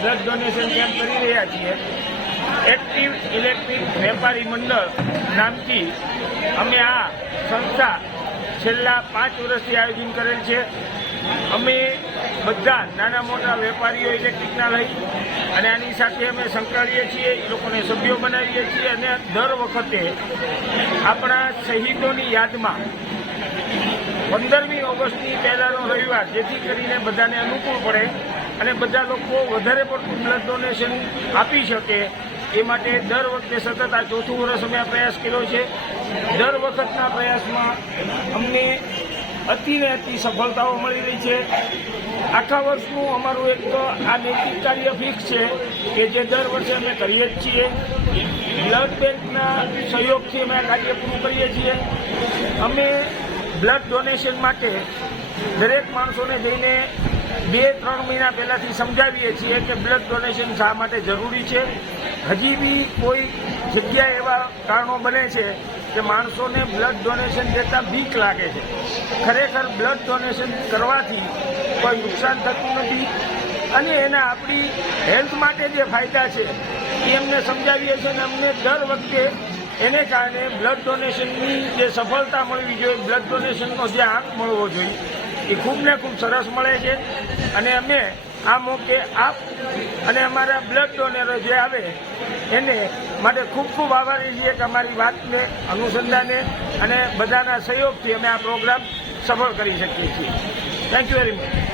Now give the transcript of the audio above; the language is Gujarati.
બ્લડ ડોનેશન કેમ્પ કરી રહ્યા છીએ. એક્ટિવ ઇલેક્ટ્રિક વેપારી મંડળ નામથી અમે આ સંસ્થા છેલ્લા પાંચ વર્ષથી આયોજન કરેલ છે. અમે બધા નાના મોટા વેપારીઓ ઇલેક્ટ્રિકના લઈ અને આની સાથે અમે સંકળાવીએ છીએ એ લોકોને સભ્યો બનાવીએ છીએ અને દર વખતે આપણા શહીદોની યાદમાં પંદરમી ઓગસ્ટની પહેલાનો રવિવાર, જેથી કરીને બધાને અનુકૂળ પડે અને બધા લોકો વધારે પડતું બ્લડ ડોનેશન આપી શકે. એ માટે દર વખતે સતત આ ચોથું વર્ષ અમે પ્રયાસ કર્યો છે. દર વખતના પ્રયાસમાં અમને અતિને અતિ સફળતાઓ મળી રહી છે. આખા વર્ષનું અમારું એક તો આ નૈતિક કાર્ય ફિક્સ છે કે જે દર વર્ષે અમે કરીએ જ છીએ. બ્લડ બેંકના સહયોગથી અમે આ કાર્ય પૂરું કરીએ છીએ. અમે બ્લડ ડોનેશન માટે દરેક માણસોને જઈને બે, ત્રણ મહિના પહેલાંથી સમજાવીએ છીએ કે બ્લડ ડોનેશન શા માટે જરૂરી છે. હજી બી કોઈ જગ્યાએ એવા કારણો બને છે કે માણસોને બ્લડ ડોનેશન દેતા બીક લાગે છે. ખરેખર બ્લડ ડોનેશન કરવાથી કોઈ નુકસાન થતું નથી અને એના આપણી હેલ્થ માટે જે ફાયદા છે, એ એમને સમજાવીએ છીએ અને અમને દર વખતે એને કારણે બ્લડ ડોનેશનની જે સફળતા મળવી જોઈએ બ્લડ ડોનેશનનો જે આંક મળવો જોઈએ. એ ખૂબ ને ખૂબ સરસ મળે છે. અને અમે આ મોકે આપ અને અમારા બ્લડ ડોનરો જે આવે, એને માટે ખૂબ ખૂબ આભારી છીએ કે અમારી વાતને અનુસંધાને અને બધાના સહયોગથી અમે આ પ્રોગ્રામ સફળ કરી શકીએ છીએ. Thank you very much